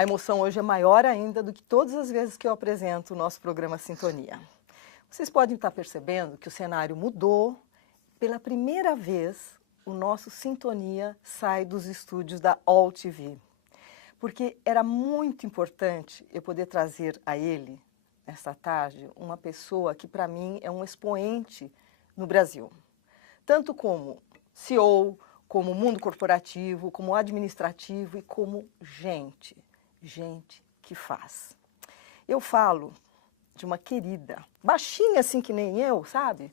A emoção hoje é maior ainda do que todas as vezes que eu apresento o nosso programa Sintonia. Vocês podem estar percebendo que o cenário mudou. Pela primeira vez, o nosso Sintonia sai dos estúdios da All TV. Porque era muito importante eu poder trazer a ele, esta tarde, uma pessoa que para mim é um expoente no Brasil. Tanto como CEO, como mundo corporativo, como administrativo e como gente que faz. Eu falo de uma querida, baixinha assim que nem eu, sabe?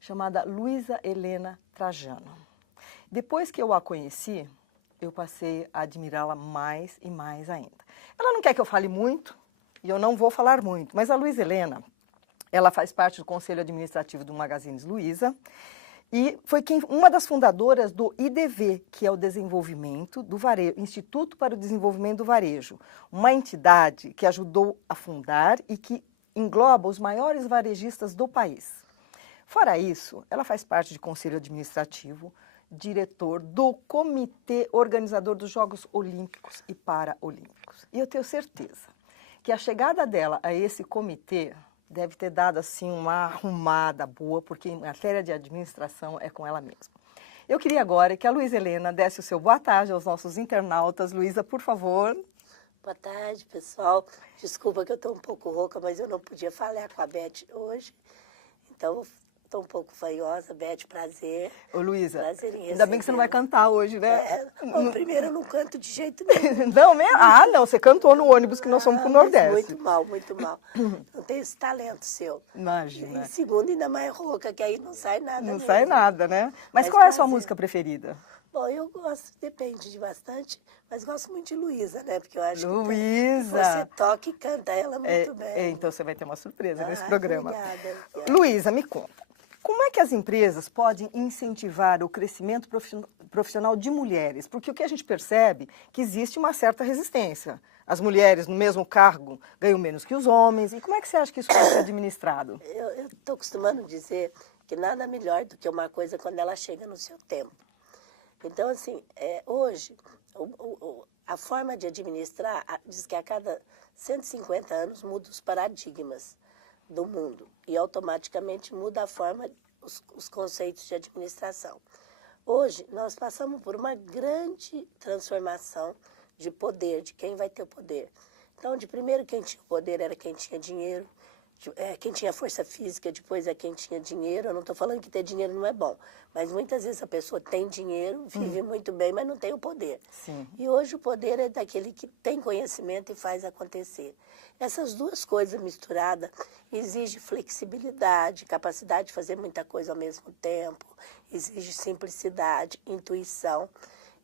Chamada Luísa Helena Trajano. Depois que eu a conheci, eu passei a admirá-la mais e mais ainda. Ela não quer que eu fale muito, e eu não vou falar muito, mas a Luísa Helena, ela faz parte do Conselho Administrativo do Magazines Luiza, e foi uma das fundadoras do IDV, que é o Desenvolvimento do Varejo, Instituto para o Desenvolvimento do Varejo, uma entidade que ajudou a fundar e que engloba os maiores varejistas do país. Fora isso, ela faz parte de Conselho Administrativo, diretor do Comitê Organizador dos Jogos Olímpicos e Paraolímpicos. E eu tenho certeza que a chegada dela a esse comitê deve ter dado assim uma arrumada boa, porque em matéria de administração é com ela mesma. Eu queria agora que a Luísa Helena desse o seu boa tarde aos nossos internautas. Luísa, por favor. Boa tarde, pessoal. Desculpa que eu estou um pouco rouca, mas eu não podia falar com a Beth hoje. Então, estou um pouco fanhosa. Beth, prazer. Ô, Luísa, prazer em ainda bem que você não vai cantar hoje, né? Bom, primeiro eu não canto de jeito nenhum. Não mesmo? Ah, não, você cantou no ônibus que nós fomos pro Nordeste. Muito mal, muito mal. Não tenho esse talento seu. Imagina. E segundo, ainda mais rouca, que aí não sai nada Não mesmo. sai nada, né? Mas qual é a sua música preferida? Bom, eu gosto, depende de bastante, mas gosto muito de Luísa, né? Porque eu acho Luísa. que você toca e canta ela muito bem. Então você vai ter uma surpresa nesse programa. Obrigada. Luísa, me conta. Como é que as empresas podem incentivar o crescimento profissional de mulheres? Porque o que a gente percebe é que existe uma certa resistência. As mulheres no mesmo cargo ganham menos que os homens. E como é que você acha que isso pode ser administrado? Eu estou acostumando dizer que nada melhor do que uma coisa quando ela chega no seu tempo. Então, assim, hoje, a forma de administrar diz que a cada 150 anos muda os paradigmas do mundo e automaticamente muda a forma, os conceitos de administração. Hoje, nós passamos por uma grande transformação de poder, de quem vai ter o poder. Então, de primeiro, quem tinha o poder era quem tinha dinheiro, quem tinha força física, depois é quem tinha dinheiro. Eu não estou falando que ter dinheiro não é bom, mas muitas vezes a pessoa tem dinheiro, vive muito bem, mas não tem o poder. Sim. E hoje o poder é daquele que tem conhecimento e faz acontecer. Essas duas coisas misturadas exigem flexibilidade, capacidade de fazer muita coisa ao mesmo tempo, exige simplicidade, intuição.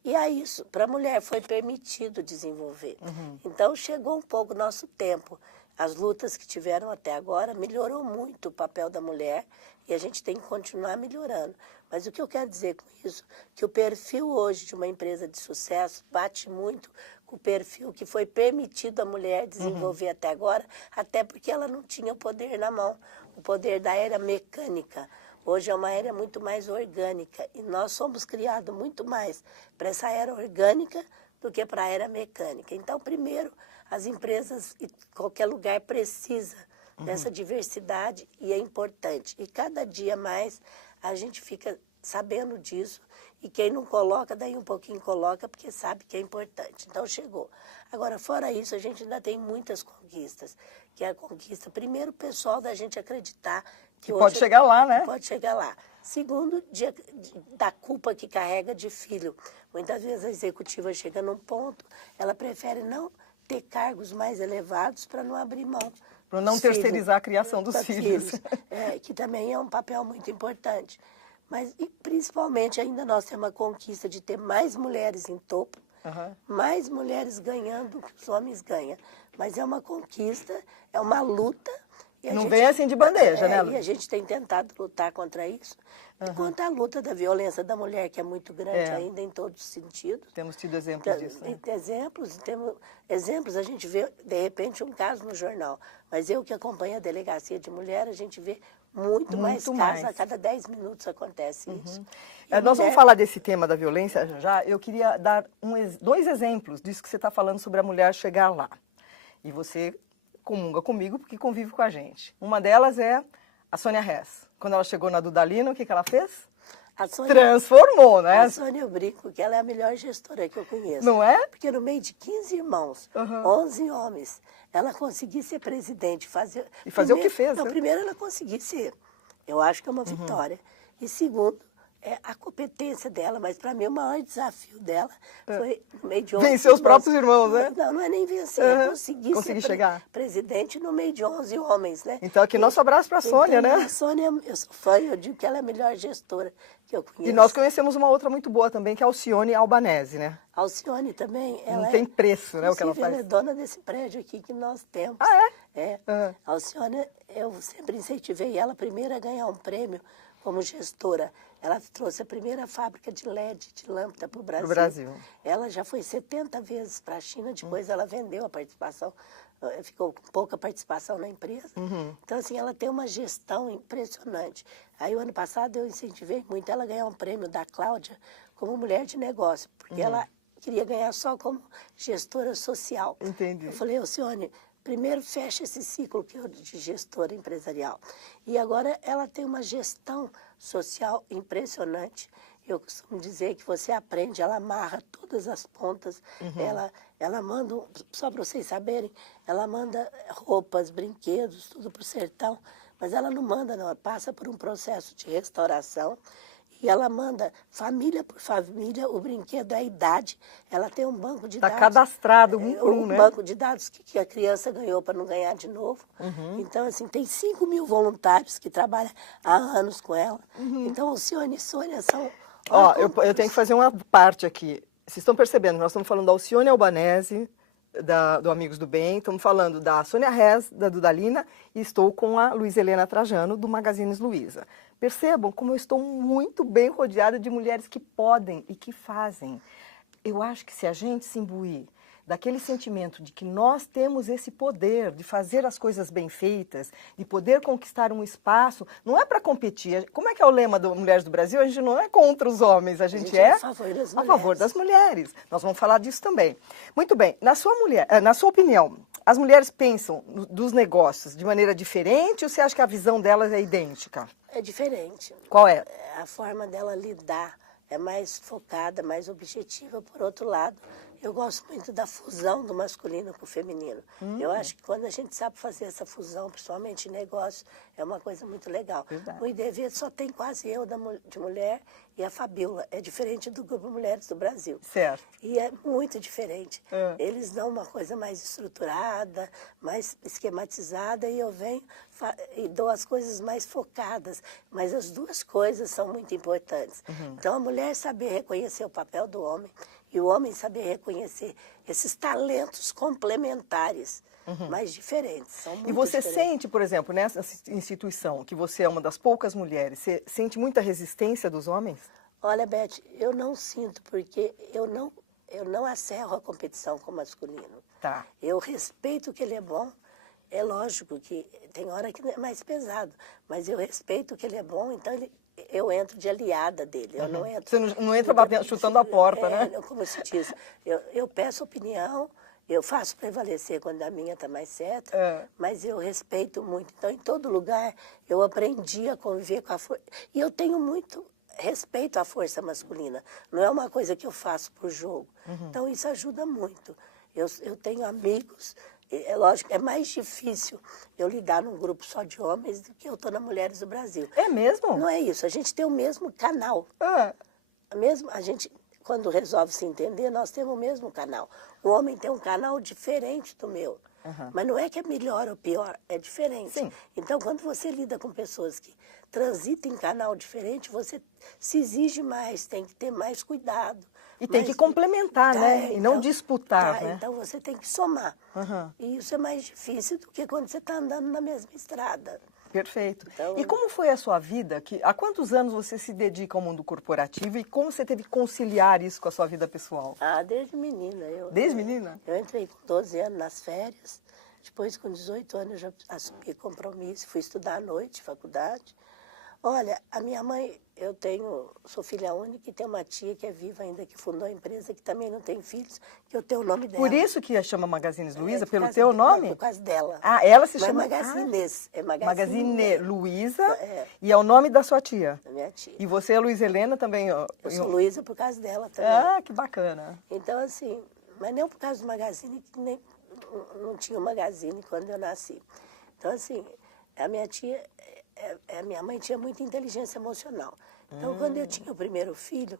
E a isso, para a mulher, foi permitido desenvolver. Então, chegou um pouco o nosso tempo. As lutas que tiveram até agora melhorou muito o papel da mulher e a gente tem que continuar melhorando. Mas o que eu quero dizer com isso? Que o perfil hoje de uma empresa de sucesso bate muito com o perfil que foi permitido a mulher desenvolver até agora, até porque ela não tinha o poder na mão, o poder da era mecânica. Hoje é uma era muito mais orgânica e nós somos criados muito mais para essa era orgânica do que para a era mecânica. Então, primeiro, as empresas e qualquer lugar precisa dessa diversidade e é importante. E cada dia mais a gente fica sabendo disso e quem não coloca, daí um pouquinho coloca porque sabe que é importante. Então chegou. Agora, fora isso, a gente ainda tem muitas conquistas, que é a conquista, primeiro, pessoal, da gente acreditar que hoje pode chegar lá, né? Pode chegar lá. Segundo, da culpa que carrega de filho. Muitas vezes a executiva chega num ponto, ela prefere não ter cargos mais elevados para não abrir mão. Para não terceirizar a criação dos filhos. Que também é um papel muito importante. Mas, e principalmente, ainda nós temos a conquista de ter mais mulheres em topo, mais mulheres ganhando do que os homens ganham. Mas é uma conquista, é uma luta. Não vem assim de bandeja, né, Lu? E a gente tem tentado lutar contra isso. Contra a luta da violência da mulher, que é muito grande ainda em todos os sentidos. Temos tido exemplos disso, né? Exemplos, a gente vê, de repente, um caso no jornal. Mas eu que acompanho a delegacia de mulher, a gente vê muito mais casos, a cada 10 minutos acontece isso. Nós vamos falar desse tema da violência já. Eu queria dar dois exemplos disso que você está falando sobre a mulher chegar lá. E você comunga comigo porque convive com a gente. Uma delas é a Sônia Hess. Quando ela chegou na Dudalina, o que ela fez? A Sônia, transformou, né? A Sônia, eu brinco que ela é a melhor gestora que eu conheço. Não é? Porque no meio de 15 irmãos, 11 homens, ela conseguiu ser presidente. E fazer o que fez. Não, né? primeiro ela conseguiu ser. Eu acho que é uma vitória. E segundo, é a competência dela. Mas para mim o maior desafio dela foi no meio de 11 vencer os próprios irmãos, né? Não é nem vencer, é conseguir ser chegar. Presidente no meio de 11 homens, né? Então aqui nosso abraço para a Sônia, né? A Sônia, eu sou fã, eu digo que ela é a melhor gestora que eu conheço. E nós conhecemos uma outra muito boa também, que é a Alcione Albanese, né? A Alcione também, ela não tem preço, né, o que ela faz. Ela é dona desse prédio aqui que nós temos. Ah, é? É. A Alcione, eu sempre incentivei ela primeiro a ganhar um prêmio como gestora. Ela trouxe a primeira fábrica de LED, de lâmpada para o Brasil. Ela já foi 70 vezes para a China, depois ela vendeu a participação, ficou com pouca participação na empresa. Então, assim, ela tem uma gestão impressionante. Aí, o ano passado, eu incentivei muito ela a ganhar um prêmio da Cláudia como mulher de negócio, porque ela queria ganhar só como gestora social. Entendi. Eu falei, Alcione, primeiro fecha esse ciclo de gestora empresarial. E agora ela tem uma gestão social impressionante. Eu costumo dizer que você aprende, ela amarra todas as pontas, ela manda, só para vocês saberem, ela manda roupas, brinquedos, tudo para o sertão, mas ela não manda, não, ela passa por um processo de restauração. E ela manda família por família, o brinquedo é a idade. Ela tem um banco de dados. Está cadastrado um por um, né? Um banco de dados que a criança ganhou para não ganhar de novo. Então, assim, tem 5.000 voluntários que trabalham há anos com ela. Então, Alcione e Sônia são... Ó, eu tenho que fazer uma parte aqui. Vocês estão percebendo, nós estamos falando da Alcione Albanese, do Amigos do Bem, estamos falando da Sônia Hess, da Dudalina, e estou com a Luiza Helena Trajano, do Magazines Luiza. Percebam como eu estou muito bem rodeada de mulheres que podem e que fazem. Eu acho que se a gente se imbuir daquele sentimento de que nós temos esse poder de fazer as coisas bem feitas, de poder conquistar um espaço, não é para competir. Como é que é o lema do Mulheres do Brasil? A gente não é contra os homens, a gente é a favor das mulheres. A favor das mulheres. Nós vamos falar disso também. Muito bem, na sua opinião, as mulheres pensam dos negócios de maneira diferente ou você acha que a visão delas é idêntica? É diferente. Qual é? A forma dela lidar é mais focada, mais objetiva. Por outro lado, eu gosto muito da fusão do masculino com o feminino. Eu acho que quando a gente sabe fazer essa fusão, principalmente em negócio, é uma coisa muito legal. Verdade. No IDV só tem quase eu de mulher e a Fabiola. É diferente do Grupo Mulheres do Brasil. Certo. E é muito diferente. Eles dão uma coisa mais estruturada, mais esquematizada, e eu venho e dou as coisas mais focadas. Mas as duas coisas são muito importantes. Então, a mulher saber reconhecer o papel do homem e o homem saber reconhecer esses talentos complementares, mas diferentes. São muito E você diferentes. sente, por exemplo, nessa instituição, que você é uma das poucas mulheres, você sente muita resistência dos homens? Olha, Beth, eu não sinto, porque eu não acerro a competição com o masculino. Tá. Eu respeito que ele é bom. É lógico que tem hora que é mais pesado, mas eu respeito que ele é bom, então eu entro de aliada dele. Eu não entro. Você não entra batendo, chutando a porta, né? Como se diz, eu peço opinião, eu faço prevalecer quando a minha está mais certa, mas eu respeito muito. Então, em todo lugar, eu aprendi a conviver com a força. E eu tenho muito respeito à força masculina. Não é uma coisa que eu faço por jogo. Então, isso ajuda muito. Eu tenho amigos. É lógico, é mais difícil eu lidar num grupo só de homens do que eu estou na Mulheres do Brasil. É mesmo? Não é isso, a gente tem o mesmo canal. A gente, quando resolve se entender, nós temos o mesmo canal. O homem tem um canal diferente do meu. Mas não é que é melhor ou pior, é diferente. Sim. Então, quando você lida com pessoas que transitam em canal diferente, você se exige mais, tem que ter mais cuidado. E tem que complementar, né? E não disputar, né? Então você tem que somar. E isso é mais difícil do que quando você está andando na mesma estrada. Perfeito. Então, e como foi a sua vida? Há quantos anos você se dedica ao mundo corporativo e como você teve que conciliar isso com a sua vida pessoal? Desde menina. Desde menina? Eu entrei com 12 anos nas férias, Depois, com 18 anos, eu já assumi compromisso, fui estudar à noite, faculdade. Olha, a minha mãe, sou filha única e tenho uma tia que é viva ainda, que fundou a empresa, que também não tem filhos, que eu tenho o nome dela. Por isso que chama Magazine Luiza, pelo causa teu nome? Não, por causa dela. Ah, ela se Mas chama... Magazines, é Magazine Luiza, É. e é o nome da sua tia. Da minha tia. E você é Luiz Helena também? Eu sou Luiza por causa dela também. Ah, que bacana. Então, assim, mas não por causa do Magazine, que nem, não tinha o Magazine quando eu nasci. Então, assim, a minha tia, a minha mãe tinha muita inteligência emocional. Então, quando eu tinha o primeiro filho,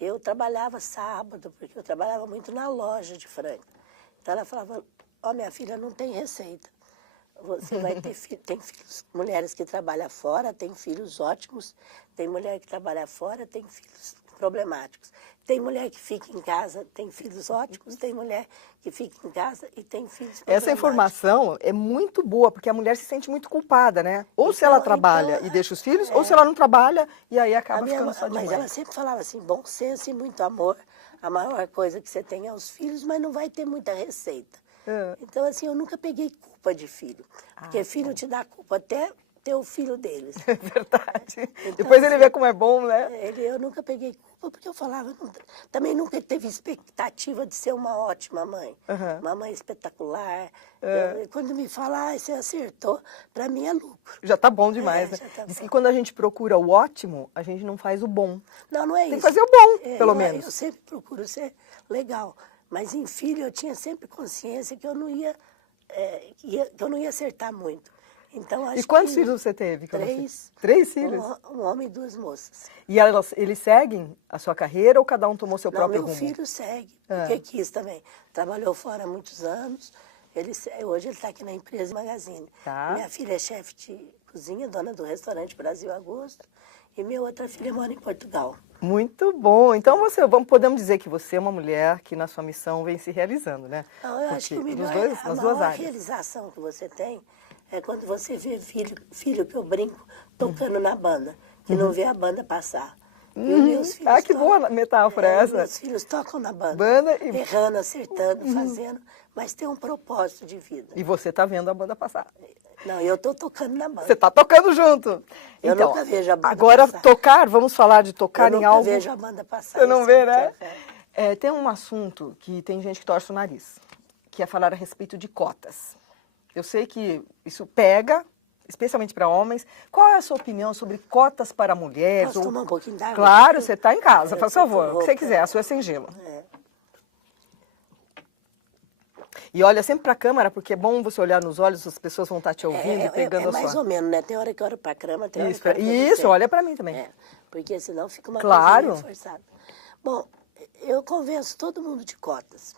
eu trabalhava sábado, porque eu trabalhava muito na loja de frango. Então, ela falava, minha filha, não tem receita. Você vai ter tem filhos, mulheres que trabalham fora, tem filhos ótimos, tem mulher que trabalha fora, tem filhos problemáticos. Tem mulher que fica em casa, tem filhos ótimos, tem mulher que fica em casa e tem filhos problemáticos. Essa informação é muito boa, porque a mulher se sente muito culpada, né? Ou se ela trabalha e deixa os filhos, ou se ela não trabalha e aí acaba ficando só de mãe. Mas ela sempre falava assim, bom senso e muito amor. A maior coisa que você tem é os filhos, mas não vai ter muita receita. Então, assim, eu nunca peguei culpa de filho. Porque filho te dá culpa até ter o filho deles. É verdade. Então, depois ele vê como é bom, né? Eu nunca peguei culpa porque eu falava... Também nunca teve expectativa de ser uma ótima mãe. Uma mãe espetacular. Quando me fala, você acertou, para mim é lucro. Já tá bom demais, né? Tá Diz bom. que quando a gente procura o ótimo, a gente não faz o bom. Não é isso. Tem que fazer o bom, pelo não é, menos. eu sempre procuro ser legal. Mas em filho eu tinha sempre consciência que eu não ia, que eu não ia acertar muito. Então, acho E quantos que filhos você teve? Três. 3 filhos? Um homem e 2 moças. E eles seguem a sua carreira ou cada um tomou seu próprio Meu rumo? filho segue, porque quis também. Trabalhou fora há muitos anos. Hoje ele está aqui na empresa Magazine. Tá. Minha filha é chefe de cozinha, dona do restaurante Brasil Augusto. E minha outra filha mora em Portugal. Muito bom. Então podemos dizer que você é uma mulher que na sua missão vem se realizando, né? Não, eu acho que o melhor, nas duas maior áreas. realização que você tem é quando você vê filho que eu brinco tocando na banda, que não vê a banda passar. E os meus filhos Que boa metáfora essa. Meus filhos tocam na banda, errando, acertando, fazendo, mas tem um propósito de vida. E você está vendo a banda passar. Não, eu estou tocando na banda. Você está tocando junto. Eu então, nunca vejo a banda agora passar. tocar, vamos falar de tocar em algo. Eu nunca vejo a banda passar. Você não vê, né? Tem um assunto que tem gente que torce o nariz, que é falar a respeito de cotas. Eu sei que isso pega, especialmente para homens. Qual é a sua opinião sobre cotas para mulheres? Posso tomar um pouquinho d'água? Claro, você está em casa, por favor. O que você quiser, a sua é sem gelo. E olha sempre para a câmera, porque é bom você olhar nos olhos, as pessoas vão estar te ouvindo e pegando a sua... mais ou menos, né? Tem hora que eu olho para a câmera, tem hora Isso, que eu olho pra isso você. olha para mim também. Porque senão fica uma Claro. coisa meio forçada. Bom, eu convenço todo mundo de cotas.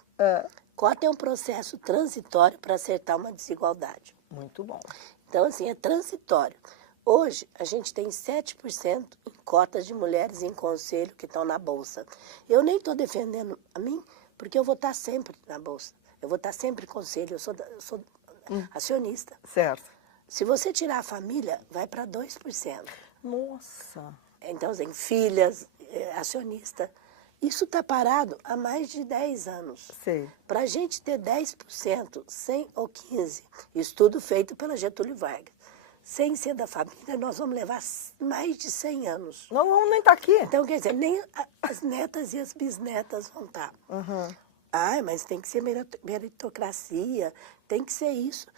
Cota é um processo transitório para acertar uma desigualdade. Muito bom. Então, assim, é transitório. Hoje, a gente tem 7% em cotas de mulheres em conselho que estão na Bolsa. Eu nem estou defendendo a mim, porque eu vou estar sempre na Bolsa. Eu vou estar sempre em conselho, eu sou acionista. Certo. Se você tirar a família, vai para 2%. Nossa. Então, tem filhas, acionista. Isso está parado há mais de 10 anos. Sei. Para a gente ter 10%, 100 ou 15%, estudo feito pela Getúlio Vargas, sem ser da família, nós vamos levar mais de 100 anos. Não vamos nem estar aqui. Então, quer dizer, nem as netas e as bisnetas vão estar. Mas tem que ser meritocracia, tem que ser isso.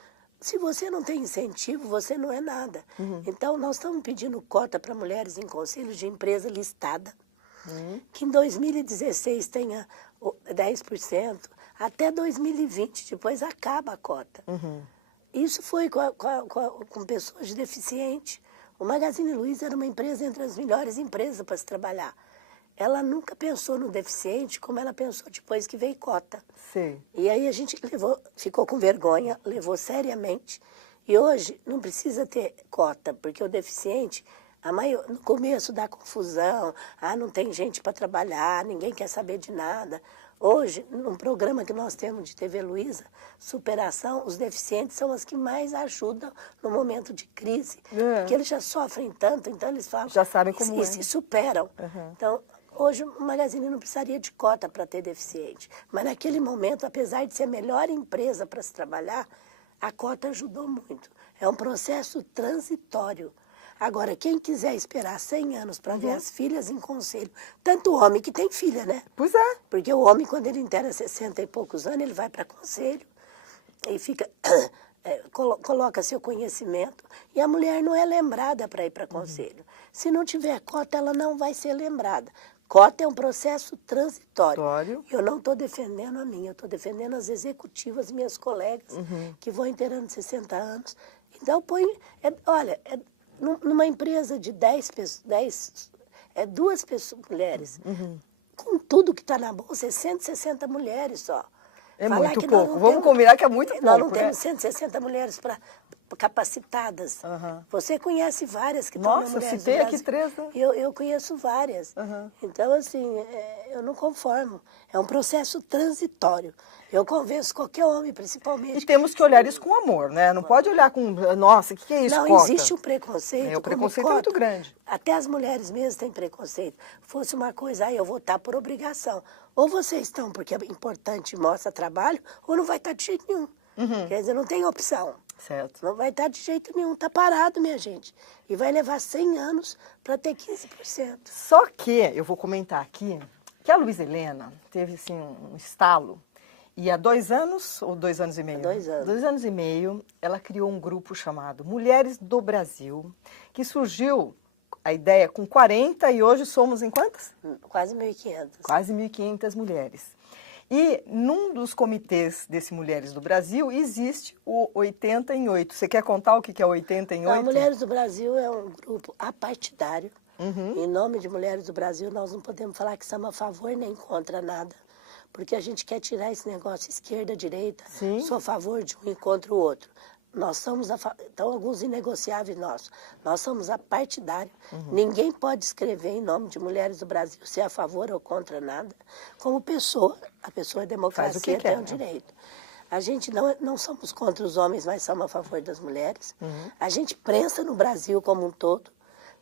Se você não tem incentivo, você não é nada. Então, nós estamos pedindo cota para mulheres em conselhos de empresa listada, que em 2016 tenha 10%, até 2020, depois acaba a cota. Isso foi com pessoas deficientes. O Magazine Luiza era uma empresa entre as melhores empresas para se trabalhar. Ela nunca pensou no deficiente como ela pensou depois que veio cota. Sim. E aí a gente ficou com vergonha, levou seriamente. E hoje não precisa ter cota, porque o deficiente, no começo dá confusão, não tem gente para trabalhar, ninguém quer saber de nada. Hoje, num programa que nós temos de TV Luiza, Superação, os deficientes são as que mais ajudam no momento de crise. Porque eles já sofrem tanto, então eles falam... Já sabem como e se superam. Então, hoje o Magazine não precisaria de cota para ter deficiente. Mas naquele momento, apesar de ser a melhor empresa para se trabalhar, A cota ajudou muito. É um processo transitório. Agora, quem quiser esperar 100 anos para ver as filhas em conselho, tanto o homem que tem filha, né? Pois é. Porque o homem, quando ele inteira 60 e poucos anos, ele vai para conselho e fica, coloca seu conhecimento. E a mulher não é lembrada para ir para conselho. Se não tiver cota, ela não vai ser lembrada. Cota é um processo transitório. Eu não estou defendendo a minha, eu estou defendendo as executivas, minhas colegas, que vão inteirando 60 anos. Então, numa empresa de 10 pessoas, 2 pessoas, mulheres, com tudo que está na bolsa, é 160 mulheres só. É muito pouco. Vamos combinar que é muito pouco. Nós não temos 160 mulheres capacitadas. Você conhece várias que estão na Mulheres do Brasil. Nossa, citei aqui 3, né? Eu conheço várias. Então, assim, eu não conformo. É um processo transitório. Eu convenço qualquer homem, principalmente. E temos que olhar isso com amor, né? Não pode olhar com, nossa, o que é isso, não, cota? Existe um preconceito. O preconceito é muito grande. Até as mulheres mesmas têm preconceito. Fosse uma coisa, eu vou estar por obrigação. Ou vocês estão porque é importante, mostra trabalho, ou não vai estar de jeito nenhum. Quer dizer, não tem opção. Certo. Não vai estar de jeito nenhum, está parado, minha gente. E vai levar 100 anos para ter 15%. Só que, eu vou comentar aqui, que a Luísa Helena teve, assim, um estalo. E há 2 anos, ou 2 anos e meio? 2 anos. 2 anos e meio, ela criou um grupo chamado Mulheres do Brasil, que surgiu a ideia com 40 e hoje somos em quantas? Quase 1.500. Quase 1.500 mulheres. E num dos comitês desse Mulheres do Brasil existe o 80 em 8. Você quer contar o que é 80 em 8? Não, Mulheres do Brasil é um grupo apartidário. Em nome de Mulheres do Brasil, nós não podemos falar que somos a favor nem contra nada. Porque a gente quer tirar esse negócio esquerda-direita, sou a favor de um e contra o outro. Nós somos, então, alguns inegociáveis nossos. Nós somos apartidário. Ninguém pode escrever em nome de Mulheres do Brasil se é a favor ou contra nada. Como pessoa, a pessoa é democracia, tem o direito. A gente não somos contra os homens, mas somos a favor das mulheres. A gente prensa no Brasil como um todo.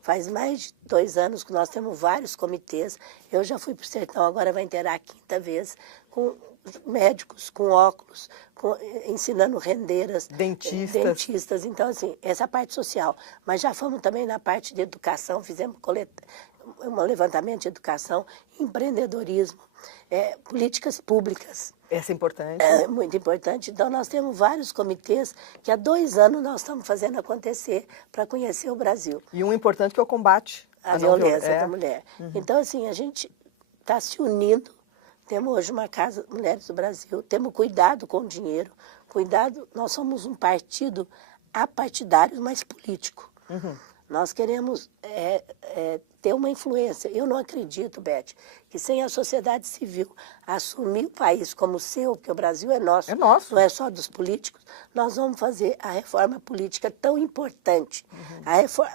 Faz mais de 2 anos que nós temos vários comitês. Eu já fui para o sertão, agora vai inteirar a 5ª vez, com médicos, com óculos, ensinando rendeiras. Dentistas. Então, assim, essa parte social. Mas já fomos também na parte de educação, fizemos um levantamento de educação, empreendedorismo, políticas públicas. Essa é importante. É muito importante. Então, nós temos vários comitês que há 2 anos nós estamos fazendo acontecer para conhecer o Brasil. E um importante que é o combate à violência da mulher. Então, assim, a gente está se unindo. Temos hoje uma casa Mulheres do Brasil. Temos cuidado com o dinheiro. Nós somos um partido apartidário, mas político. Nós queremos ter uma influência. Eu não acredito, Beth, que sem a sociedade civil assumir o país como seu, porque o Brasil é nosso, não é só dos políticos, nós vamos fazer a reforma política tão importante.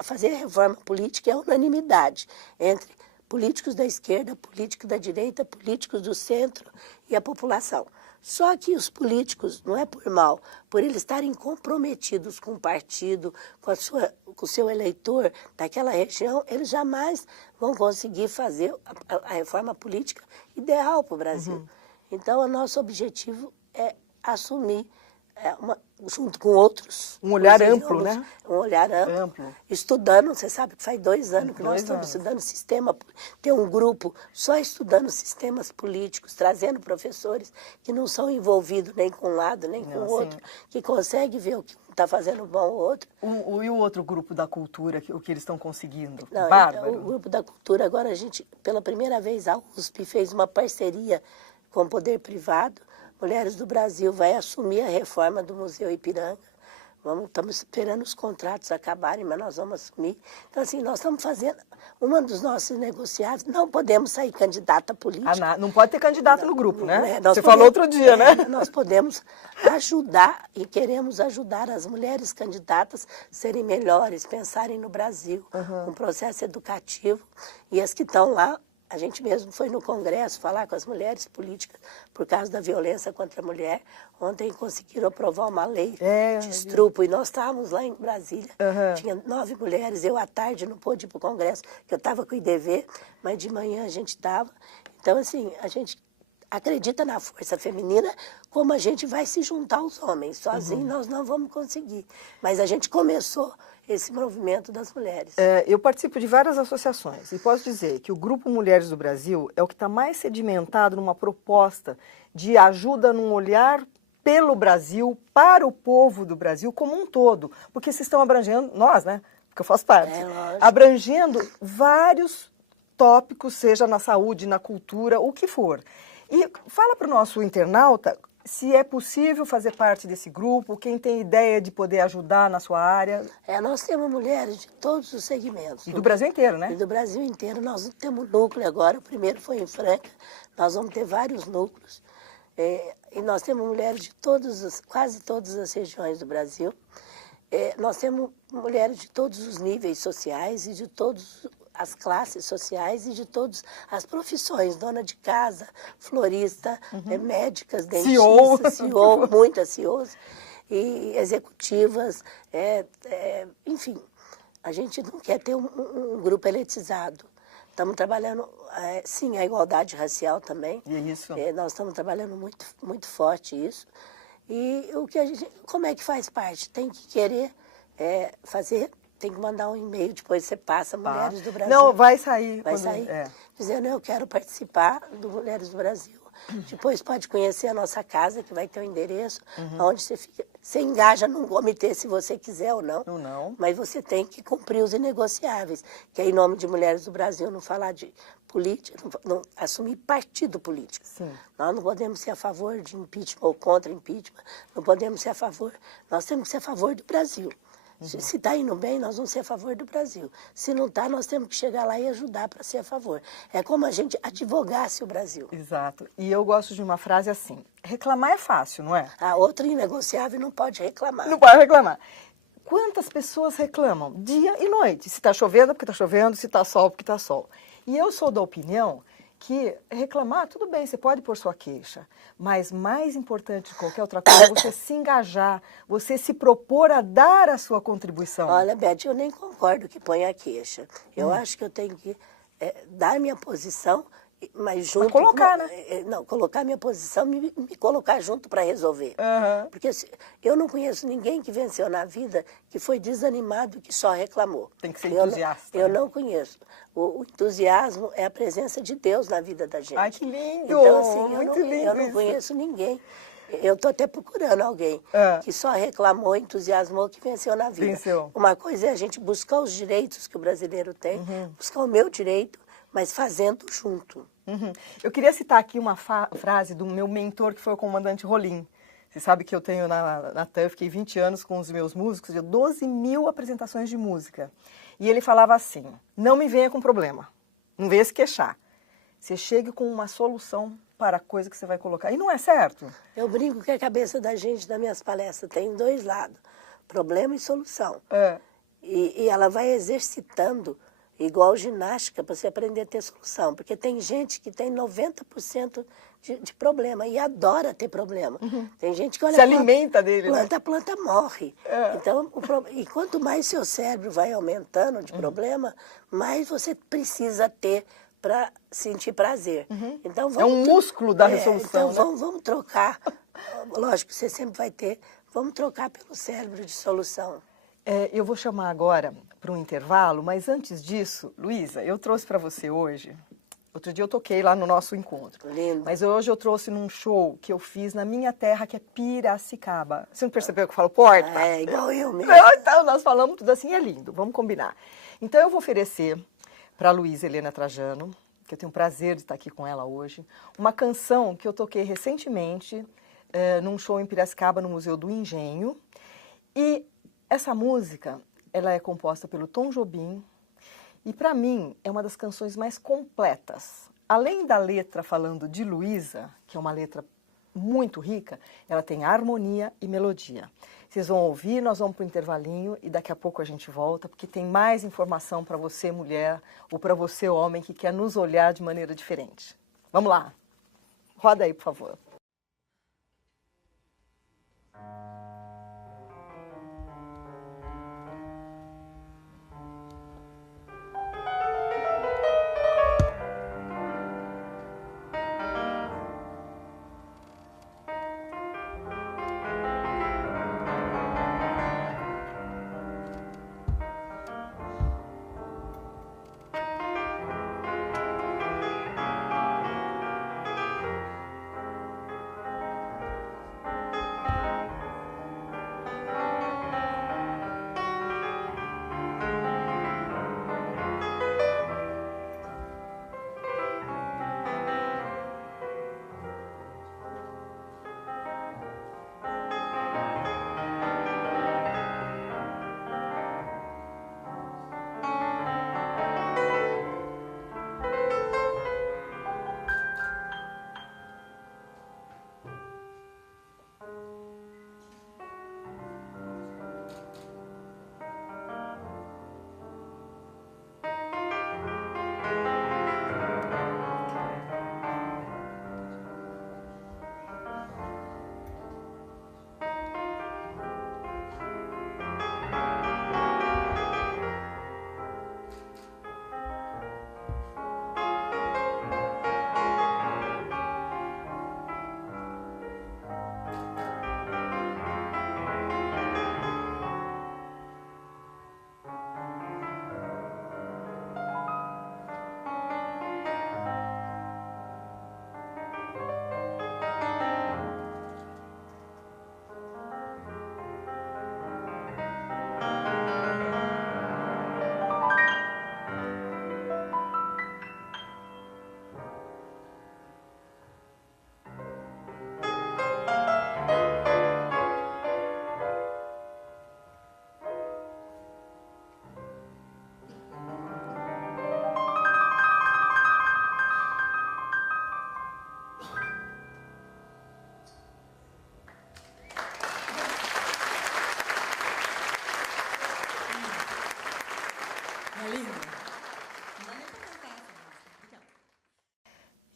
Fazer a reforma política é unanimidade entre políticos da esquerda, políticos da direita, políticos do centro e a população. Só que os políticos, não é por mal, por eles estarem comprometidos com o partido, com o seu eleitor daquela região, eles jamais vão conseguir fazer a reforma política ideal para o Brasil. Então, o nosso objetivo é assumir, junto com outros... Um olhar amplo, né? Um olhar amplo. Estudando, você sabe que faz 2 anos que nós estamos estudando sistema, tem um grupo só estudando sistemas políticos, trazendo professores que não são envolvidos nem com um lado, nem com o outro, que conseguem ver o que um está fazendo bom o outro. E o outro grupo da cultura, o que eles estão conseguindo? Não, Bárbaro. Então, o grupo da cultura, agora a gente, pela primeira vez, a USP fez uma parceria com o poder privado. Mulheres do Brasil vai assumir a reforma do Museu Ipiranga. Estamos esperando os contratos acabarem, mas nós vamos assumir. Então, assim, nós estamos fazendo... Uma dos nossos negociados, não podemos sair candidata política. Não pode ter candidato no grupo, né? Você falou outro dia, né? Nós podemos ajudar e queremos ajudar as mulheres candidatas a serem melhores, pensarem no Brasil, um processo educativo. E as que estão lá, a gente mesmo foi no Congresso falar com as mulheres políticas por causa da violência contra a mulher. Ontem conseguiram aprovar uma lei de estrupo e nós estávamos lá em Brasília. Tinha 9 mulheres. Eu, à tarde, não pude ir para o Congresso, porque eu estava com o IDV, mas de manhã a gente estava. Então, assim, a gente acredita na força feminina, como a gente vai se juntar aos homens. Sozinho nós não vamos conseguir. Mas a gente começou esse movimento das mulheres. Eu participo de várias associações e posso dizer que o Grupo Mulheres do Brasil é o que está mais sedimentado numa proposta de ajuda num olhar pelo Brasil, para o povo do Brasil como um todo. Porque vocês estão abrangendo, nós, né? Porque eu faço parte, abrangendo vários tópicos, seja na saúde, na cultura, o que for. E fala para o nosso internauta se é possível fazer parte desse grupo, quem tem ideia de poder ajudar na sua área. Nós temos mulheres de todos os segmentos. E do Brasil inteiro, né? E do Brasil inteiro. Nós temos núcleo agora, o primeiro foi em Franca, nós vamos ter vários núcleos. E nós temos mulheres de quase todas as regiões do Brasil. Nós temos mulheres de todos os níveis sociais e de todas as classes sociais e de todas as profissões, dona de casa, florista, médicas, dentistas, CEO, muitas CEOs, e executivas, enfim, a gente não quer ter um grupo elitizado. Estamos trabalhando, sim, a igualdade racial também. E é isso. Nós estamos trabalhando muito, muito forte isso. E como é que faz parte? Tem que querer fazer. Tem que mandar um e-mail, depois você passa, Mulheres do Brasil. Não, vai sair. Vai sair, dizendo, eu quero participar do Mulheres do Brasil. Depois pode conhecer a nossa casa, que vai ter o endereço, onde você fica. Você engaja num comitê se você quiser ou não. Não. Mas você tem que cumprir os inegociáveis, que é em nome de Mulheres do Brasil, não falar de política, não assumir partido político. Sim. Nós não podemos ser a favor de impeachment ou contra impeachment, não podemos ser a favor, nós temos que ser a favor do Brasil. Se está indo bem, nós vamos ser a favor do Brasil. Se não está, nós temos que chegar lá e ajudar para ser a favor. É como a gente advogasse o Brasil. Exato. E eu gosto de uma frase assim, reclamar é fácil, não é? A outra inegociável não pode reclamar. Não pode reclamar. Quantas pessoas reclamam dia e noite? Se está chovendo, porque está chovendo, se está sol, porque está sol. E eu sou da opinião que reclamar, tudo bem, você pode pôr sua queixa, mas mais importante de qualquer outra coisa é você se engajar, você se propor a dar a sua contribuição. Olha, Beth, eu nem concordo que ponha a queixa. Eu acho que eu tenho que dar minha posição, mas junto... Mas colocar, né? Não, colocar minha posição, me colocar junto para resolver. Porque eu não conheço ninguém que venceu na vida que foi desanimado, que só reclamou. Tem que ser entusiasta. Eu não conheço. O entusiasmo é a presença de Deus na vida da gente. Ai, que lindo! Então, assim, muito lindo eu não conheço ninguém. Eu estou até procurando alguém que só reclamou, entusiasmou, que venceu na vida. Venceu. Uma coisa é a gente buscar os direitos que o brasileiro tem, buscar o meu direito, mas fazendo junto. Eu queria citar aqui uma frase do meu mentor, que foi o comandante Rolim. Você sabe que eu tenho na TAN, fiquei 20 anos com os meus músicos, deu 12 mil apresentações de música. E ele falava assim, não me venha com problema, não venha se queixar. Você chegue com uma solução para a coisa que você vai colocar. E não é certo? Eu brinco que a cabeça da gente, das minhas palestras, tem dois lados, problema e solução. E ela vai exercitando, igual ginástica, para você aprender a ter solução. Porque tem gente que tem 90% de problema e adora ter problema. Tem gente que olha... Se alimenta dele, né? A planta morre. Então, e quanto mais seu cérebro vai aumentando de problema, mais você precisa ter para sentir prazer. Então, é um músculo da resolução. Então, vamos trocar. Lógico, você sempre vai ter. Vamos trocar pelo cérebro de solução. Eu vou chamar agora para um intervalo, mas antes disso, Luísa, eu trouxe para você hoje... Outro dia eu toquei lá no nosso encontro. Lindo. Mas hoje eu trouxe num show que eu fiz na minha terra, que é Piracicaba. Você não percebeu que eu falo porta? É, igual eu mesmo. Não, então, nós falamos tudo assim, é lindo. Vamos combinar. Então, eu vou oferecer para a Luísa Helena Trajano, que eu tenho o prazer de estar aqui com ela hoje, uma canção que eu toquei recentemente num show em Piracicaba, no Museu do Engenho. E essa música, ela é composta pelo Tom Jobim, e, para mim, é uma das canções mais completas. Além da letra falando de Luísa, que é uma letra muito rica, ela tem harmonia e melodia. Vocês vão ouvir, nós vamos para o intervalinho e daqui a pouco a gente volta, porque tem mais informação para você, mulher, ou para você, homem, que quer nos olhar de maneira diferente. Vamos lá. Roda aí, por favor.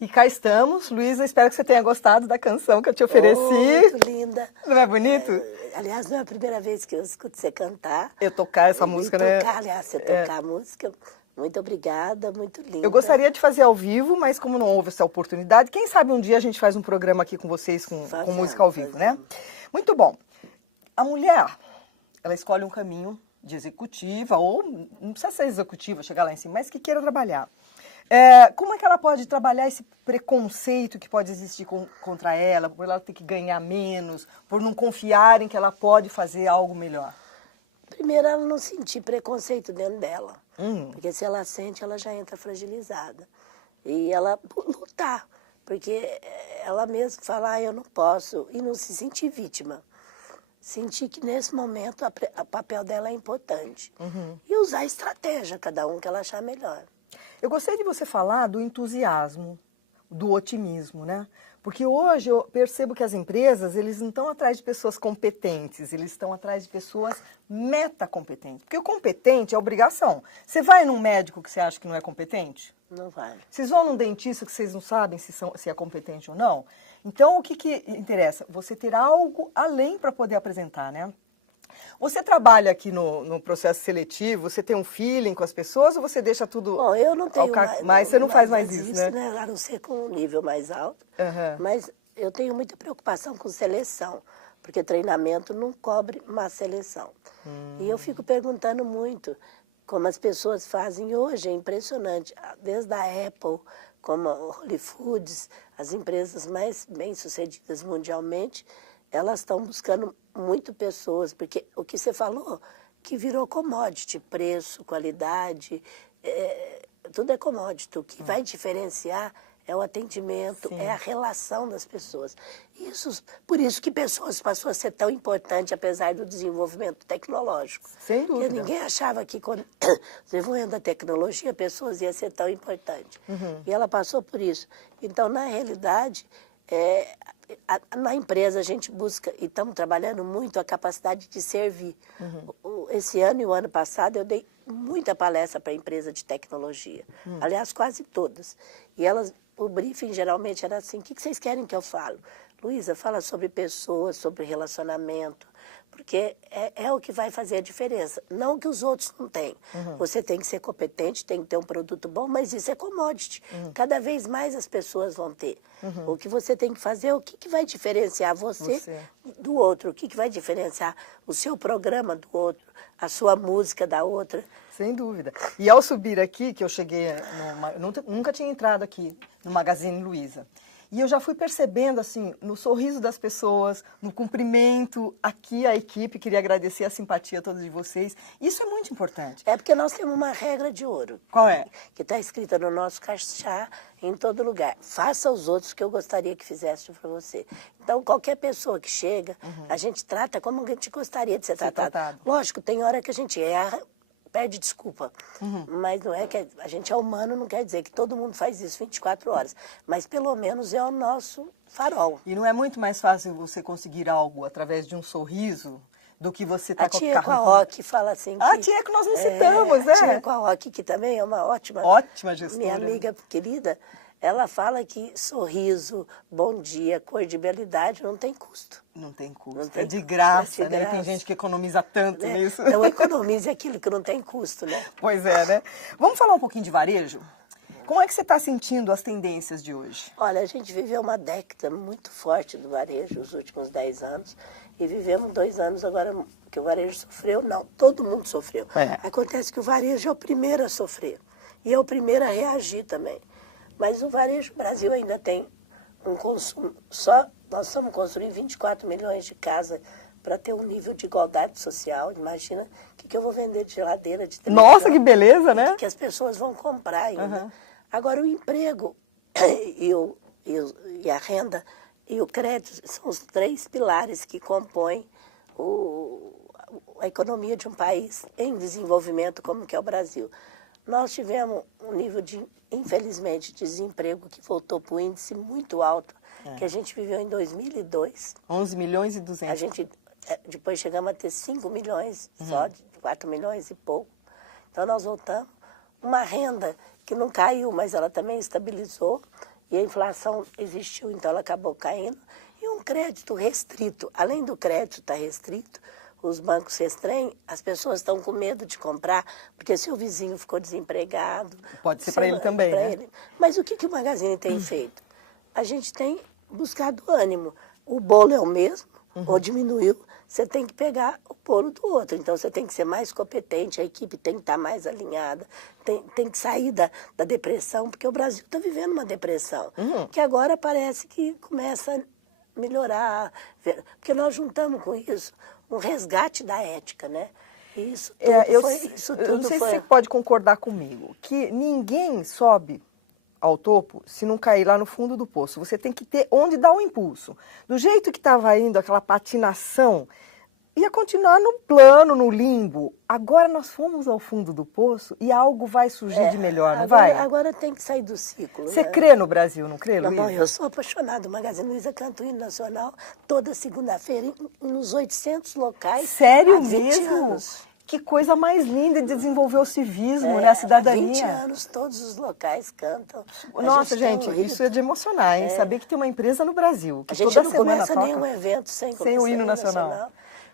E cá estamos. Luísa, espero que você tenha gostado da canção que eu te ofereci. Muito linda. Não é bonito? Aliás, não é a primeira vez que eu escuto você cantar. Eu tocar essa música, né? Aliás, você tocar a música. Muito obrigada, muito linda. Eu gostaria de fazer ao vivo, mas como não houve essa oportunidade, quem sabe um dia a gente faz um programa aqui com vocês com música ao vivo, né? Muito bom. A mulher, ela escolhe um caminho de executiva, ou não precisa ser executiva, chegar lá em cima, mas que queira trabalhar. Como é que ela pode trabalhar esse preconceito que pode existir contra ela, por ela ter que ganhar menos, por não confiar em que ela pode fazer algo melhor? Primeiro, ela não sentir preconceito dentro dela. Porque se ela sente, ela já entra fragilizada. E ela lutar, porque ela mesma fala, eu não posso, e não se sentir vítima. Sentir que nesse momento o papel dela é importante. E usar a estratégia, cada um que ela achar melhor. Eu gostei de você falar do entusiasmo, do otimismo, né? Porque hoje eu percebo que as empresas, eles não estão atrás de pessoas competentes, eles estão atrás de pessoas metacompetentes. Porque o competente é obrigação. Você vai num médico que você acha que não é competente? Não vai. Vocês vão num dentista que vocês não sabem se é competente ou não? Então, o que interessa? Você ter algo além para poder apresentar, né? Você trabalha aqui no processo seletivo, você tem um feeling com as pessoas ou você deixa tudo... Bom, eu não tenho mais, você não faz mais isso, né? A não ser com um nível mais alto. Mas eu tenho muita preocupação com seleção, porque treinamento não cobre uma seleção. E eu fico perguntando muito como as pessoas fazem hoje, é impressionante. Desde a Apple, como a Whole Foods, as empresas mais bem-sucedidas mundialmente, elas estão buscando muito pessoas, porque o que você falou, que virou commodity, preço, qualidade, tudo é commodity. O que vai diferenciar é o atendimento, é a relação das pessoas. Por isso que pessoas passou a ser tão importante, apesar do desenvolvimento tecnológico. Sem dúvida. Porque ninguém achava que com o desenvolvimento da tecnologia, pessoas iam ser tão importantes. E ela passou por isso. Então, na realidade, na empresa a gente busca, e estamos trabalhando muito, a capacidade de servir. Esse ano e o ano passado eu dei muita palestra para a empresa de tecnologia. Aliás, quase todas. E o briefing geralmente era assim, o que vocês querem que eu falo? Luísa, fala sobre pessoas, sobre relacionamento, porque é o que vai fazer a diferença. Não que os outros não tenham. Você tem que ser competente, tem que ter um produto bom, mas isso é commodity. Cada vez mais as pessoas vão ter. O que você tem que fazer é o que vai diferenciar você do outro, o que vai diferenciar o seu programa do outro, a sua música da outra. Sem dúvida. E ao subir aqui, que eu cheguei, nunca tinha entrado aqui no Magazine Luiza. E eu já fui percebendo, assim, no sorriso das pessoas, no cumprimento, aqui a equipe, queria agradecer a simpatia a todos de vocês. Isso é muito importante. É porque nós temos uma regra de ouro. Qual é? Que está escrita no nosso crachá, em todo lugar. Faça aos outros o que eu gostaria que fizesse para você. Então, qualquer pessoa que chega, a gente trata como a gente gostaria de ser tratado. Lógico, tem hora que a gente erra, pede desculpa. Mas não é que a gente é humano, não quer dizer que todo mundo faz isso 24 horas. Mas pelo menos é o nosso farol. E não é muito mais fácil você conseguir algo através de um sorriso do que você tá com o carro... A tia Coaoki fala assim que... A tia que nós não citamos, né? A tia Coaoki, que também é uma ótima gestora. Minha amiga querida, ela fala que sorriso, bom dia, cordialidade não tem custo. Não tem custo, não tem de graça, né? Tem gente que economiza tanto nisso. Então economize aquilo que não tem custo, né? Pois é, né? Vamos falar um pouquinho de varejo? Como é que você está sentindo as tendências de hoje? Olha, a gente viveu uma década muito forte do varejo, os últimos 10 anos, e vivemos 2 anos agora que o varejo sofreu. Não, todo mundo sofreu. Acontece que o varejo é o primeiro a sofrer e é o primeiro a reagir também. Mas o varejo, o Brasil ainda tem um consumo, nós estamos construindo 24 milhões de casas para ter um nível de igualdade social. Imagina o que eu vou vender de geladeira, de televisão. Nossa, que beleza, né? Que as pessoas vão comprar ainda. Agora, o emprego e a renda e o crédito são os 3 pilares que compõem a economia de um país em desenvolvimento como que é o Brasil. Nós tivemos um nível de, infelizmente, desemprego que voltou para o índice muito alto, que a gente viveu em 2002. 11 milhões e 200. A gente, depois chegamos a ter 5 milhões, só de 4 milhões e pouco. Então nós voltamos. Uma renda que não caiu, mas ela também estabilizou. e a inflação existiu, então ela acabou caindo. E um crédito restrito, além do crédito estar restrito, os bancos restreem, as pessoas estão com medo de comprar, porque se o vizinho ficou desempregado... Pode ser para ele também, né? Ele. Mas o que o Magazine tem feito? A gente tem buscado ânimo. O bolo é o mesmo, ou diminuiu, você tem que pegar o bolo do outro. Então, você tem que ser mais competente, a equipe tem que estar mais alinhada, tem que sair da depressão, porque o Brasil está vivendo uma depressão, que agora parece que começa a melhorar, porque nós juntamos com isso um resgate da ética, né? E isso tudo eu não sei se você pode concordar comigo, que ninguém sobe ao topo se não cair lá no fundo do poço. Você tem que ter onde dar o impulso. Do jeito que estava indo aquela patinação, ia continuar no plano, no limbo. Agora nós fomos ao fundo do poço e algo vai surgir de melhor, não vai? Agora tem que sair do ciclo. Você né? crê no Brasil, não crê, Luísa? Bom, eu sou apaixonada. O Magazine Luiza canta o hino nacional toda segunda-feira, nos 800 locais. Sério há 20 mesmo? anos. Que coisa mais linda de desenvolver o civismo, né? A cidadania. Há 20 anos, todos os locais cantam. Nossa, gente, isso é de emocionar, hein? Saber que tem uma empresa no Brasil, que a gente toda não semana começa toca nenhum evento sem o hino nacional.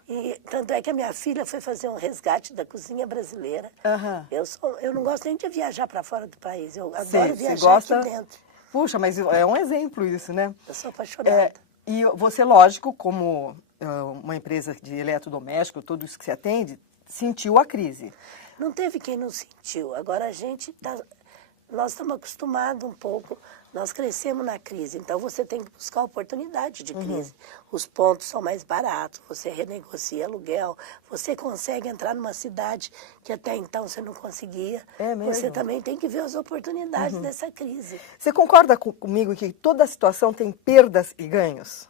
E tanto é que a minha filha foi fazer um resgate da cozinha brasileira. Eu não gosto nem de viajar para fora do país, eu adoro viajar aqui dentro. Puxa, mas é um exemplo isso, né? Eu sou apaixonada. E você, lógico, como uma empresa de eletrodoméstico, tudo isso que você atende, sentiu a crise. Não teve quem não sentiu. Agora nós estamos acostumados um pouco, nós crescemos na crise, então você tem que buscar oportunidade de crise. Os pontos são mais baratos, você renegocia aluguel, você consegue entrar numa cidade que até então você não conseguia. Você também tem que ver as oportunidades dessa crise. Você concorda comigo que toda situação tem perdas e ganhos?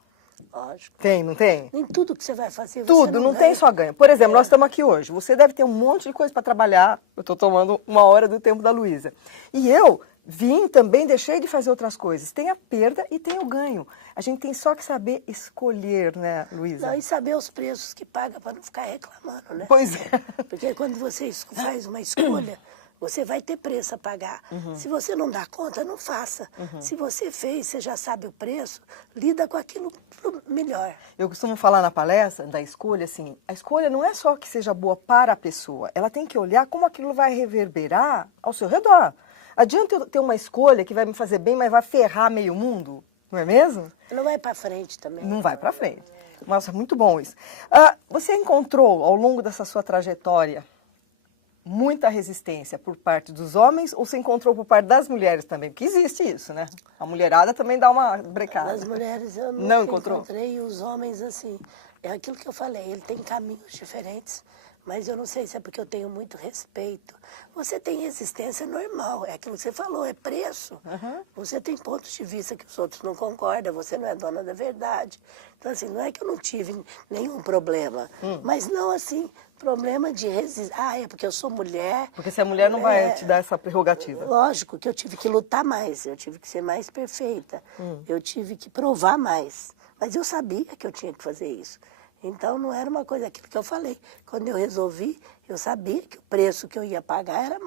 Lógico. Tem, não tem? Nem tudo que você vai fazer, você tudo, não tem só ganho. Por exemplo, nós estamos aqui hoje. Você deve ter um monte de coisa para trabalhar. Eu estou tomando 1 hora do tempo da Luísa. E eu vim também, deixei de fazer outras coisas. Tem a perda e tem o ganho. A gente tem só que saber escolher, né, Luísa? E saber os preços que paga para não ficar reclamando, né? Pois é. Porque quando você faz uma escolha, você vai ter preço a pagar. Se você não dá conta, não faça. Se você fez, você já sabe o preço, lida com aquilo melhor. Eu costumo falar na palestra da escolha, assim, a escolha não é só que seja boa para a pessoa, ela tem que olhar como aquilo vai reverberar ao seu redor. Adianta eu ter uma escolha que vai me fazer bem, mas vai ferrar meio mundo, não é mesmo? Não vai para frente também. Não vai para frente. Nossa, muito bom isso. Você encontrou, ao longo dessa sua trajetória, muita resistência por parte dos homens ou você encontrou por parte das mulheres também? Porque existe isso, né? A mulherada também dá uma brecada. As mulheres eu não encontrei, os homens assim, é aquilo que eu falei, ele tem caminhos diferentes, mas eu não sei se é porque eu tenho muito respeito. Você tem resistência normal, é aquilo que você falou, é preço. Você tem pontos de vista que os outros não concordam, você não é dona da verdade. Então, assim, não é que eu não tive nenhum problema, mas não assim, problema de resistência. É porque eu sou mulher. Porque se a mulher não vai te dar essa prerrogativa. Lógico que eu tive que lutar mais, eu tive que ser mais perfeita, eu tive que provar mais. Mas eu sabia que eu tinha que fazer isso. Então, não era uma coisa, aquilo que eu falei. Quando eu resolvi, eu sabia que o preço que eu ia pagar era...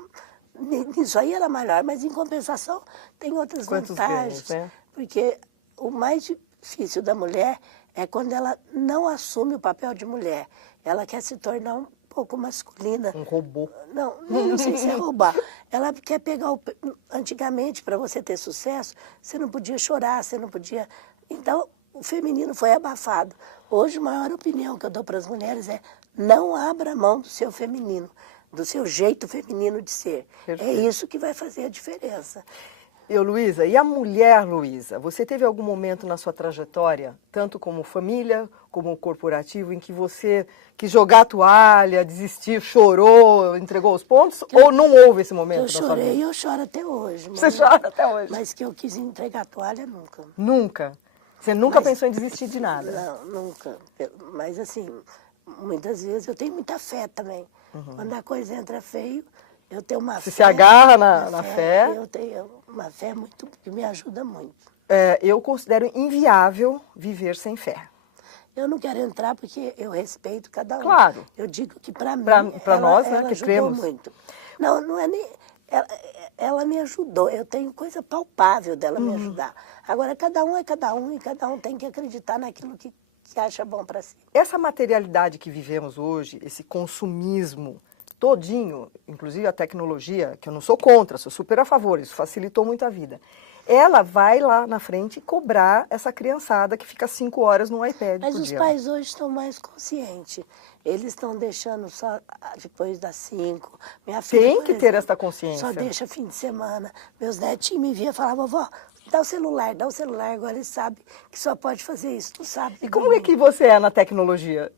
Isso aí era maior, mas em compensação tem outras vantagens. Ganhos, né? Porque o mais difícil da mulher é quando ela não assume o papel de mulher. Ela quer se tornar um pouco masculina. Um robô. Não sei se é roubar. Ela quer pegar o... Antigamente, para você ter sucesso, você não podia chorar, você não podia... Então, o feminino foi abafado. Hoje, a maior opinião que eu dou para as mulheres é não abra mão do seu feminino, do seu jeito feminino de ser. Perfeito. É isso que vai fazer a diferença. Luísa, e a mulher, Luísa? Você teve algum momento na sua trajetória, tanto como família, como corporativo, em que você quis jogar a toalha, desistir, chorou, entregou os pontos? Ou não houve esse momento na sua vida? Eu chorei e eu choro até hoje. Você chora até hoje? Mas que eu quis entregar a toalha, nunca. Nunca? Você nunca pensou em desistir de nada? Não, nunca. Mas assim, muitas vezes eu tenho muita fé também. Quando a coisa entra feio, eu tenho uma fé. Você se agarra na fé? Eu tenho uma fé muito, que me ajuda muito. Eu considero inviável viver sem fé. Eu não quero entrar porque eu respeito cada um. Claro. Eu digo que para mim, para nós, né, ela que ajudou cremos. muito. Não é nem... ela me ajudou, eu tenho coisa palpável dela me ajudar. Agora, cada um é cada um e cada um tem que acreditar naquilo que acha bom para si. Essa materialidade que vivemos hoje, esse consumismo todinho, inclusive a tecnologia, que eu não sou contra, sou super a favor, isso facilitou muito a vida. Ela vai lá na frente cobrar essa criançada que fica 5 horas no iPad Mas por os dia. pais hoje estão mais conscientes. Eles estão deixando só depois das 5. Minha filha, Tem por que ter exemplo, essa consciência. só deixa fim de semana. Meus netinhos me viam e falavam, vovó, dá o celular, dá o celular. Agora eles sabem que só pode fazer isso, não sabe. E como é que você é na tecnologia?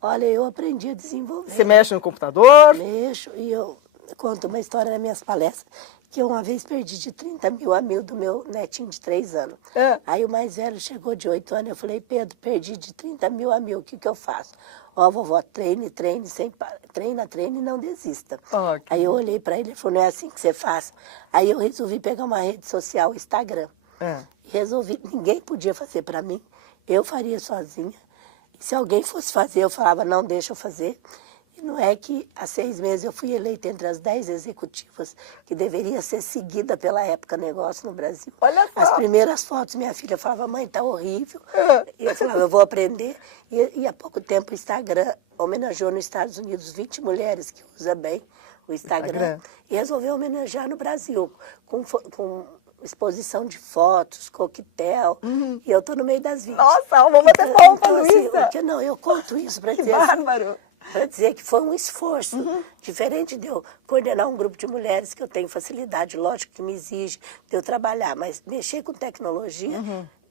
Olha, eu aprendi a desenvolver. Você mexe no computador? Mexo e eu conto uma história nas minhas palestras que eu uma vez perdi de 30 mil a 1.000 do meu netinho de 3 anos. É. Aí o mais velho chegou de 8 anos, eu falei, Pedro, perdi de 30 mil a 1.000, o que eu faço? Ó, vovó, treine, sem parar. Treina e não desista. Ah, Aí eu olhei para ele e falou, não é assim que você faz? Aí eu resolvi pegar uma rede social, o Instagram. E resolvi, ninguém podia fazer para mim, eu faria sozinha. E se alguém fosse fazer, eu falava, não, deixa eu fazer. E não é que há 6 meses eu fui eleita entre as 10 executivas que deveria ser seguida pela Época Negócio no Brasil. Olha só. As primeiras fotos, minha filha falava, mãe, tá horrível. E eu falava, eu vou aprender. E há pouco tempo o Instagram homenageou nos Estados Unidos 20 mulheres que usam bem o Instagram. E resolveu homenagear no Brasil, com exposição de fotos, coquetel, e eu estou no meio das 20. Nossa, vamos bater palma para Luísa. Luísa. Não, eu conto isso para dizer bárbaro. para dizer que foi um esforço, diferente de eu coordenar um grupo de mulheres que eu tenho facilidade, lógico que me exige de eu trabalhar, mas mexer com tecnologia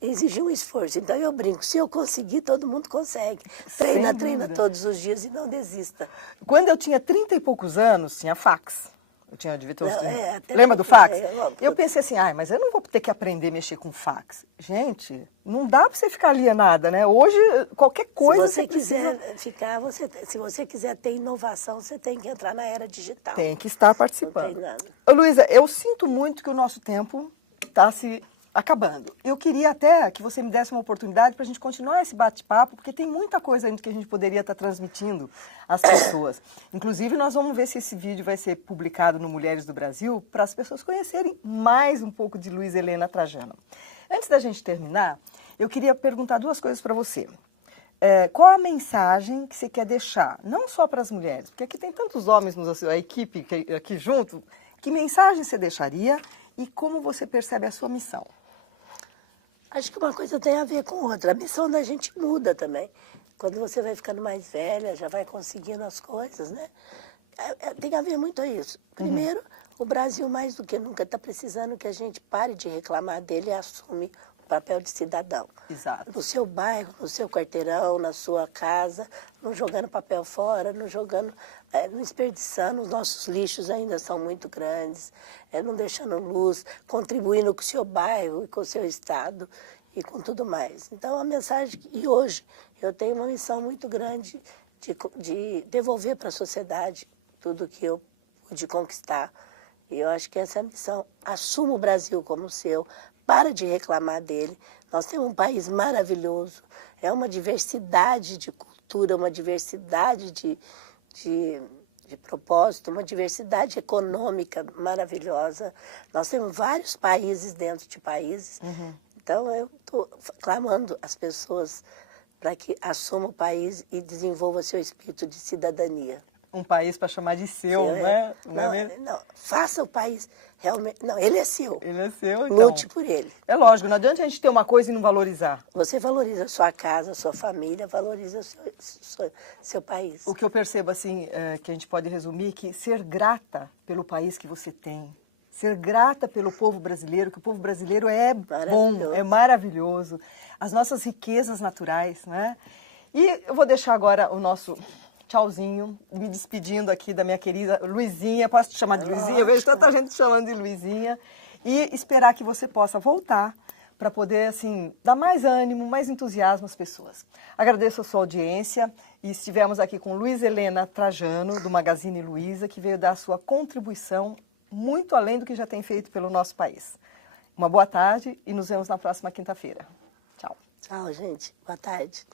exigiu um esforço. Então eu brinco, se eu conseguir, todo mundo consegue. Treina todos os dias e não desista. Quando eu tinha 30 e poucos anos, tinha fax. Eu devia ter uns 30. até Lembra do porque- fax? é, Eu pensei assim, mas eu não vou ter que aprender a mexer com fax. Gente, não dá para você ficar alienada, né? Hoje, qualquer coisa Se você quiser precisa... ficar, se você quiser ter inovação, você tem que entrar na era digital. Tem que estar Não participando. tem nada. Ô, Luísa, eu sinto muito que o nosso tempo está se acabando. Eu queria até que você me desse uma oportunidade para a gente continuar esse bate-papo, porque tem muita coisa ainda que a gente poderia estar transmitindo às pessoas. Inclusive, nós vamos ver se esse vídeo vai ser publicado no Mulheres do Brasil, para as pessoas conhecerem mais um pouco de Luísa Helena Trajano. Antes da gente terminar, eu queria perguntar 2 coisas para você. Qual a mensagem que você quer deixar, não só para as mulheres, porque aqui tem tantos homens, a equipe aqui junto, que mensagem você deixaria e como você percebe a sua missão? Acho que uma coisa tem a ver com outra. A missão da gente muda também. Quando você vai ficando mais velha, já vai conseguindo as coisas, né? Tem a ver muito a isso. Primeiro, o Brasil, mais do que nunca, está precisando que a gente pare de reclamar dele e assume o papel de cidadão. Exato. No seu bairro, no seu quarteirão, na sua casa, não jogando papel fora, não jogando, não desperdiçando. Os nossos lixos ainda são muito grandes, não deixando luz, contribuindo com o seu bairro e com o seu estado e com tudo mais. Então, a mensagem... E hoje eu tenho uma missão muito grande de devolver para a sociedade tudo que eu pude conquistar. E eu acho que essa é a missão. Assuma o Brasil como seu, para de reclamar dele. Nós temos um país maravilhoso, é uma diversidade de cultura, uma diversidade de propósito, uma diversidade econômica maravilhosa. Nós temos vários países dentro de países. Então, eu estou clamando as pessoas para que assumam o país e desenvolvam seu espírito de cidadania. Um país para chamar de seu, né? Não, faça o país realmente... Não, ele é seu. Ele é seu, então. Lute por ele. É lógico, não adianta a gente ter uma coisa e não valorizar. Você valoriza a sua casa, a sua família, valoriza o seu país. O que eu percebo, assim, que a gente pode resumir, que ser grata pelo país que você tem, ser grata pelo povo brasileiro, que o povo brasileiro é bom, é maravilhoso, as nossas riquezas naturais, né? E eu vou deixar agora o nosso tchauzinho, me despedindo aqui da minha querida Luizinha. Posso te chamar de Luizinha? Eu vejo tanta gente te chamando de Luizinha. E esperar que você possa voltar para poder, assim, dar mais ânimo, mais entusiasmo às pessoas. Agradeço a sua audiência e estivemos aqui com Luísa Helena Trajano, do Magazine Luiza, que veio dar a sua contribuição muito além do que já tem feito pelo nosso país. Uma boa tarde e nos vemos na próxima quinta-feira. Tchau. Tchau, gente. Boa tarde.